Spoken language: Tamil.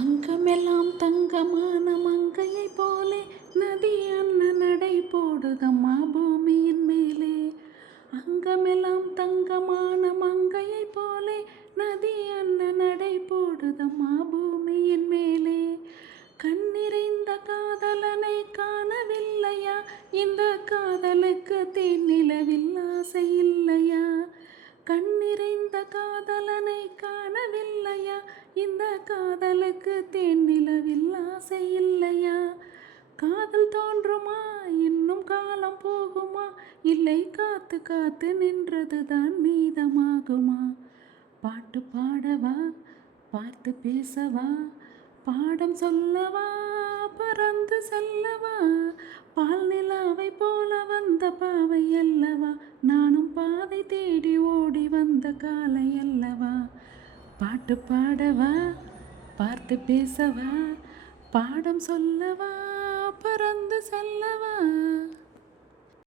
அங்கமெல்லாம் தங்கமான மங்கையைப் போலே நதி அன்ன நடை போடுதம்மா பூமியின் மேலே. அங்கமெல்லாம் தங்கமான மங்கையைப் போலே நதி அன்ன நடை போடுதம்மா பூமியின் மேலே. கண்ணிறைந்த காதலனை காணவில்லையா? இந்த காதலுக்கு தேனிலவில் ஆசை இல்லையா? கண்ணிறைந்த காதலனை காதலுக்கு தேனிலவில் ஆசை இல்லையா? காதல் தோன்றுமா? இன்னும் காலம் போகுமா? இல்லை காத்து காத்து நின்றதுதான் மீதமாகுமா? பாட்டு பாடவா? பார்த்து பேசவா? பாடம் சொல்லவா? பறந்து செல்லவா? பால் நிலாவை போல வந்த பாவை அல்லவா? நானும் பாதை தேடி ஓடி வந்த காலை அல்லவா? பாட்டு பாடவா? பார்த்து பேசவா? பாடம் சொல்லவா? பறந்து செல்லவா?